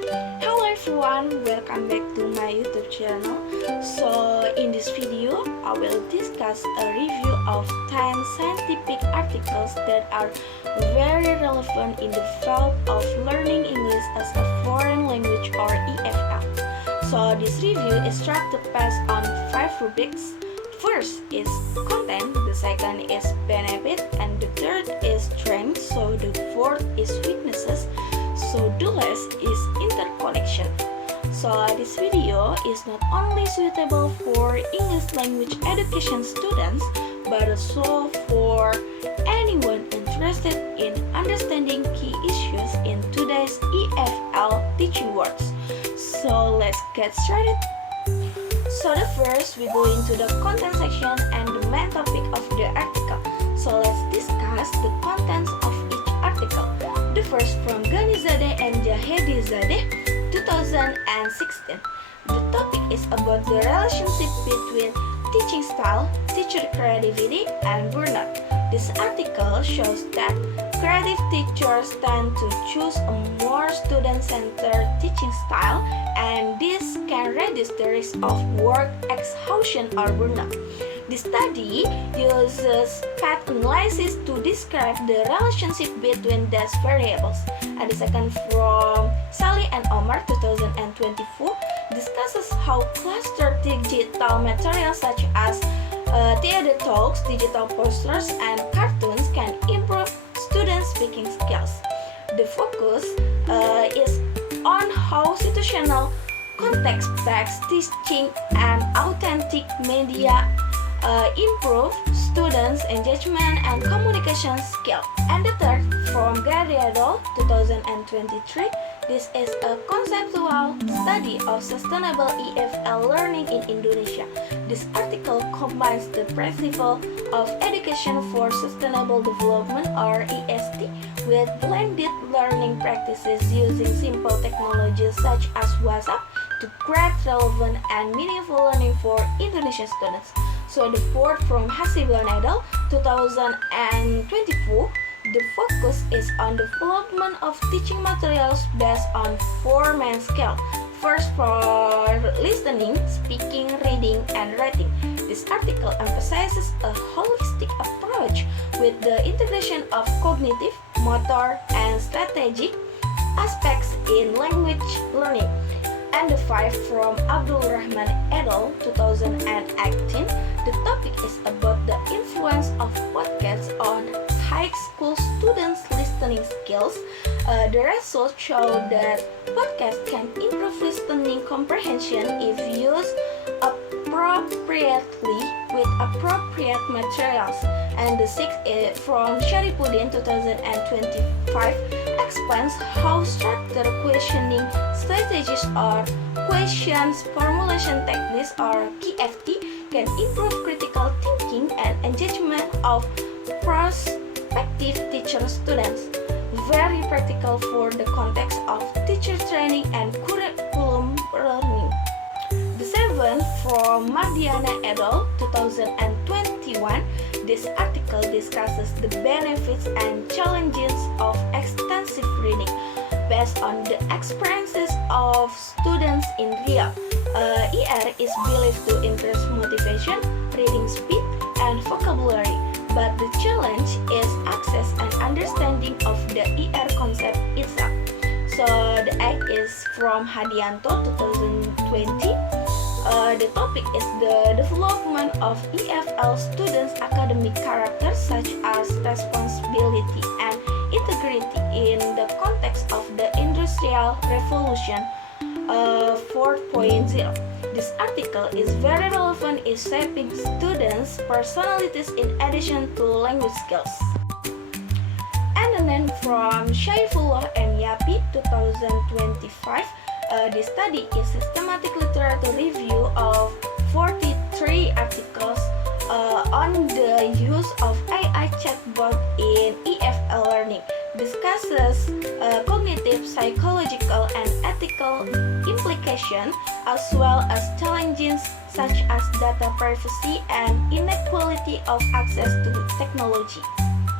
Hello everyone, welcome back to my YouTube channel. So in this video, I will discuss a review of 10 scientific articles that are very relevant in the field of learning English as a foreign language or EFL. So this review is structured based on 5 rubrics. First is content, the second is benefit, and the third is strength, so the fourth is weaknesses, so the last is interconnection. So this video is not only suitable for English language education students, but also for anyone interested in understanding key issues in today's EFL teaching words. So let's get started. So the first, we go into the content section and the main topic of the article. So let's discuss the contents of each article. The first from Ghanizadeh and Jahedizadeh, 2016. The topic is about the relationship between teaching style, teacher creativity, and burnout. This article shows that creative teachers tend to choose a more student-centered teaching style, and this can reduce the risk of work exhaustion or burnout. The study uses path analysis to describe the relationship between these variables. And the second from Sally and Omar, 2024, discusses how clustered digital materials such as theater talks, digital posters, and cartoons can improve students' speaking skills. The focus is on how situational, context-based teaching and authentic media improve students' engagement and communication skill. And the third from Gadiadol, 2023, this is a conceptual study of sustainable EFL learning in Indonesia. This article combines the principle of education for sustainable development or ESD with blended learning practices using simple technologies such as WhatsApp to create relevant and meaningful learning for Indonesian students. So the fourth from Hasibullah Nadal, 2024, the focus is on development of teaching materials based on 4 main skills. First for listening, speaking, reading, and writing. This article emphasizes a holistic approach with the integration of cognitive, motor, and strategic aspects in language learning. And the 5 from Abdul Rahman et al. 2018, the topic is about the influence of podcasts on high school students' listening skills. The results show that podcasts can improve listening comprehension if used appropriately with appropriate materials. And the 6th from Sharifuddin 2025 explains how structured questioning strategies or questions formulation techniques or KFT can improve critical thinking and engagement of prospective teacher students. Very practical for the context of teacher training and curriculum learning. The 7th from Mardiana et al. 2021, this article discusses the benefits and challenges of extensive reading based on the experiences of students in real. ER is believed to increase motivation, reading speed, and vocabulary, but the challenge is access and understanding of the ER concept itself. So the 8 is from Hadianto 2020. The topic is the development of EFL students' academic character such as responsibility and integrity in the context of the Industrial Revolution 4.0. This article is very relevant in shaping students' personalities in addition to language skills. And then from Shaifullah and Yapi 2025, this study is systematic literature review of 43 articles on the use of AI chatbot in EFL learning, discusses cognitive, psychological, and ethical implications, as well as challenges such as data privacy and inequality of access to technology.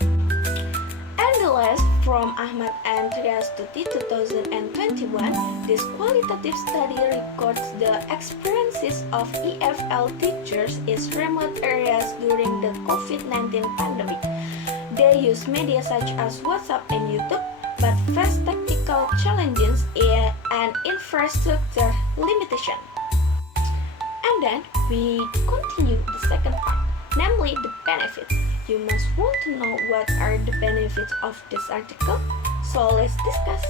And the Nonetheless, from Ahmad and Trias Tuti 2021, this qualitative study records the experiences of EFL teachers in remote areas during the COVID-19 pandemic. They use media such as WhatsApp and YouTube, but face technical challenges and infrastructure limitation. And then we continue the second part, namely the benefits. You must want to know what are the benefits of this article. So let's discuss.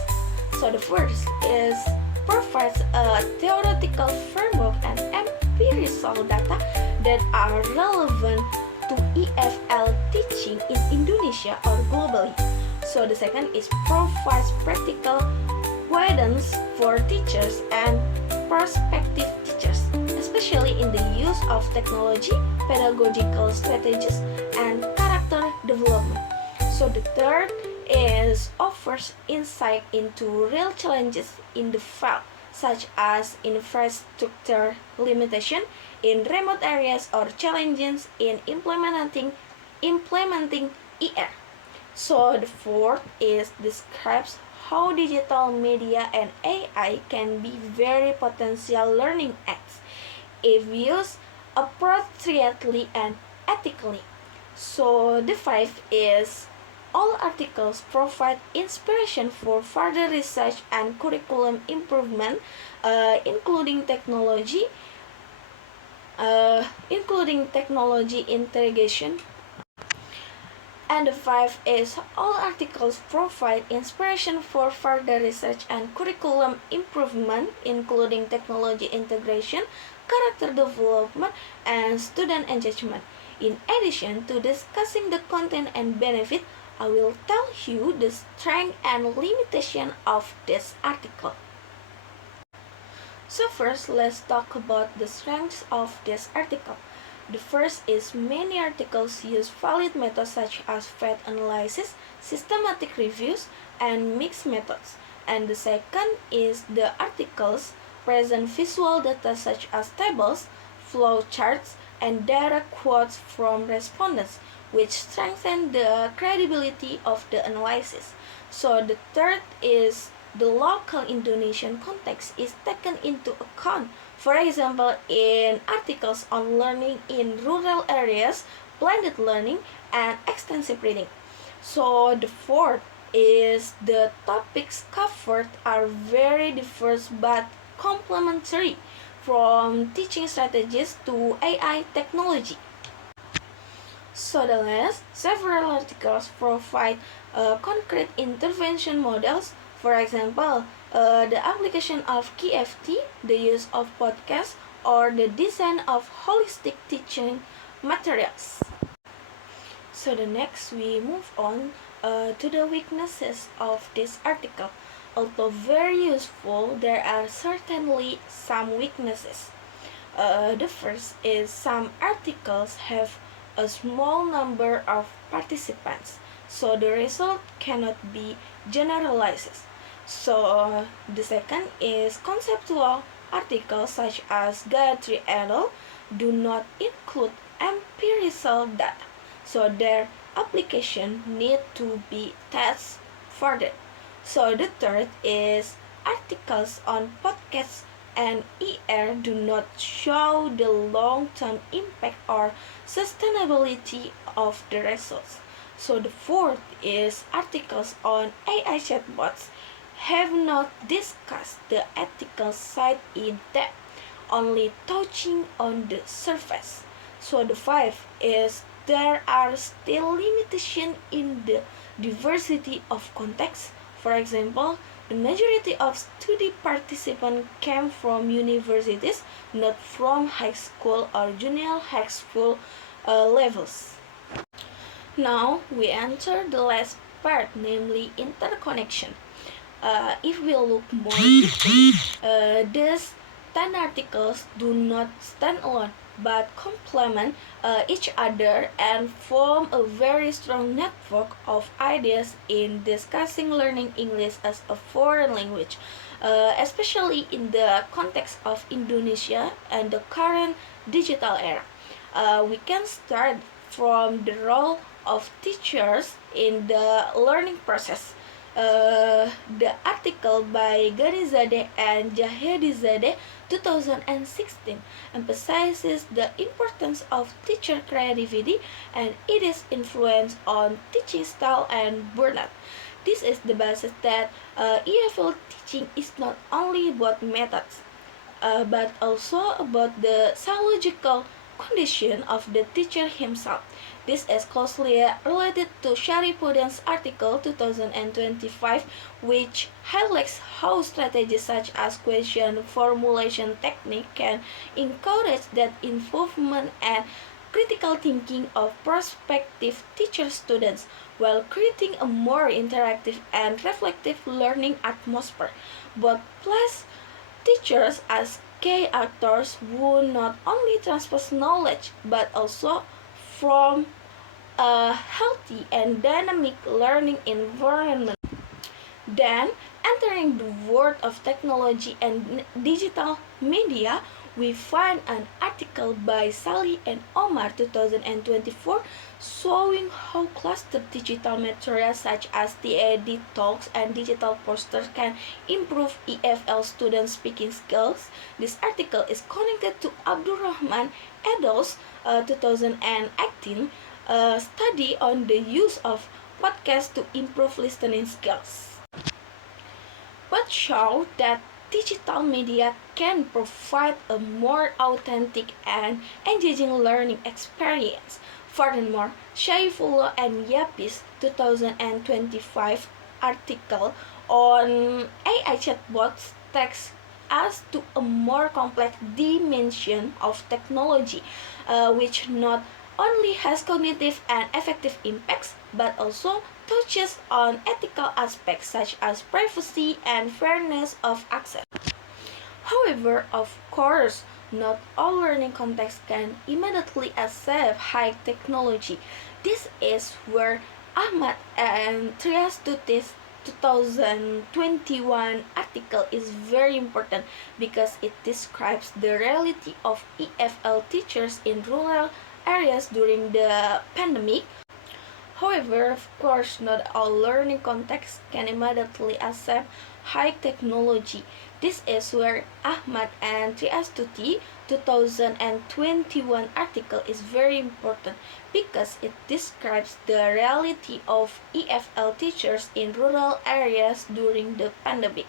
So the first is provides a theoretical framework and empirical data that are relevant to EFL teaching in Indonesia or globally. So the second is provides practical guidance for teachers and prospective teachers, especially in the use of technology, pedagogical strategies, and character development. So the third is offers insight into real challenges in the field, such as infrastructure limitation in remote areas or challenges in implementing ER. So the fourth is describes how digital media and AI can be very potential learning aids if used appropriately and ethically. So the fifth is all articles provide inspiration for further research and curriculum improvement, including technology integration. And the fifth is all articles provide inspiration for further research and curriculum improvement, including technology integration, character development, and student engagement. In addition to discussing the content and benefit, I will tell you the strength and limitation of this article. So first, let's talk about the strengths of this article. The first is many articles use valid methods such as fact analysis, systematic reviews, and mixed methods. And the second is the articles present visual data such as tables, flow charts, and direct quotes from respondents, which strengthen the credibility of the analysis. So the third is the local Indonesian context is taken into account. For example, in articles on learning in rural areas, blended learning, and extensive reading. So the fourth is the topics covered are very diverse but complementary, from teaching strategies to AI technology. So the last, several articles provide concrete intervention models. For example, the application of KFT, the use of podcasts, or the design of holistic teaching materials. So the next we move on to the weaknesses of this article. Although very useful, there are certainly some weaknesses. The first is some articles have a small number of participants, so the result cannot be generalized. So the second is conceptual articles such as Gayatri et al. Do not include empirical data, so their application need to be tested further. So the third is articles on podcasts and ER do not show the long-term impact or sustainability of the results. So the fourth is articles on AI chatbots have not discussed the ethical side in depth, only touching on the surface. So the fifth is there are still limitations in the diversity of contexts. For example, the majority of study participants came from universities, not from high school or junior high school levels. Now we enter the last part, namely interconnection. If we look more deeply, these 10 articles do not stand alone but complement each other and form a very strong network of ideas in discussing learning English as a foreign language, especially in the context of Indonesia and the current digital era. We can start from the role of teachers in the learning process. The article by Garizadeh and Jahedizadeh 2016 emphasizes the importance of teacher creativity and its influence on teaching style and burnout. This is the basis that EFL teaching is not only about methods, but also about the psychological condition of the teacher himself. This is closely related to Sharipudan's article 2025, which highlights how strategies such as question formulation technique can encourage that involvement and critical thinking of prospective teacher students while creating a more interactive and reflective learning atmosphere. Both place teachers as key actors who not only transfer knowledge but also from a healthy and dynamic learning environment. Then, entering the world of technology and digital media, we find an article by Sally and Omar 2024 showing how clustered digital materials such as TED talks and digital posters can improve EFL students' speaking skills. This article is connected to Abdurrahman Edel's 2018 study on the use of podcasts to improve listening skills, but show that digital media can provide a more authentic and engaging learning experience. Furthermore, Shaifullah and Yapis 2025 article on AI chatbots takes us to a more complex dimension of technology, which not only has cognitive and affective impacts but also touches on ethical aspects such as privacy and fairness of access. However, of course, not all learning contexts can immediately accept high technology. This is where Ahmad and Triastuti's 2021 article is very important because it describes the reality of EFL teachers in rural areas during the pandemic. However, of course, not all learning contexts can immediately accept high technology. This is where Ahmad and Triastuti 2021 article is very important because it describes the reality of EFL teachers in rural areas during the pandemic,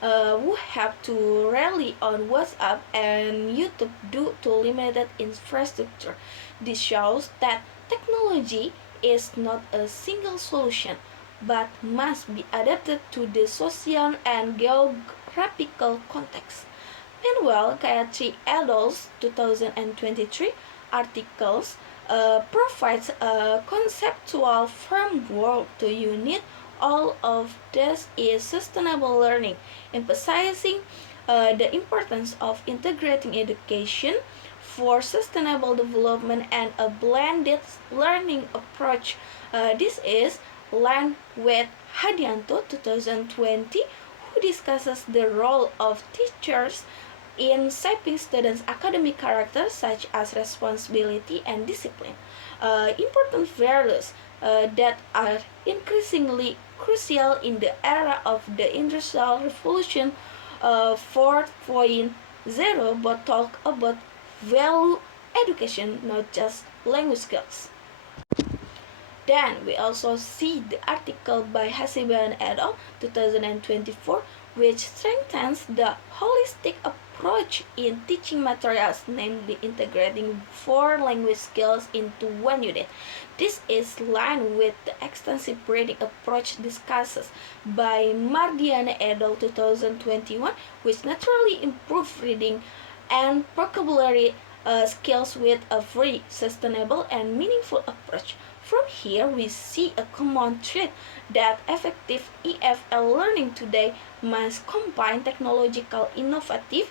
who have to rely on WhatsApp and YouTube due to limited infrastructure. This shows that technology is not a single solution but must be adapted to the social and geographical context. Meanwhile, Gayatri Edel's 2023 articles provides a conceptual framework to unite all of this is sustainable learning, emphasizing the importance of integrating education for sustainable development and a blended learning approach. This is Land with Hadianto 2020, who discusses the role of teachers in shaping students' academic character such as responsibility and discipline. Important values that are increasingly crucial in the era of the Industrial Revolution 4.0, but talk about value education, not just language skills. Then we also see the article by Hasiban et al. 2024, which strengthens the holistic approach in teaching materials, namely integrating four language skills into one unit. This is line with the extensive reading approach discussed by Mardiana et al. 2021, which naturally improves reading and vocabulary skills with a free, sustainable, and meaningful approach. From here, we see a common thread that effective EFL learning today must combine technological innovative,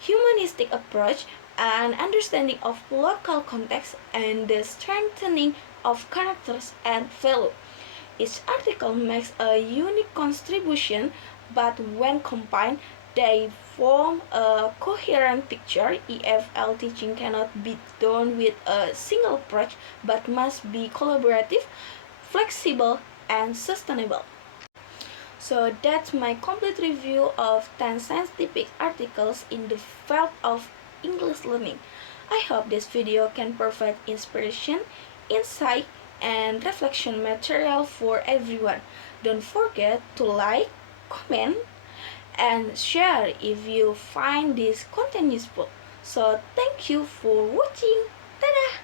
humanistic approach, and understanding of local context and the strengthening of characters and value. Each article makes a unique contribution, but when combined, They form a coherent picture. EFL teaching cannot be done with a single approach but must be collaborative, flexible, and sustainable. So that's my complete review of 10 scientific articles in the field of English learning. I hope this video can provide inspiration, insight, and reflection material for everyone. Don't forget to like, comment, and share if you find this content useful. So thank you for watching. Dadah!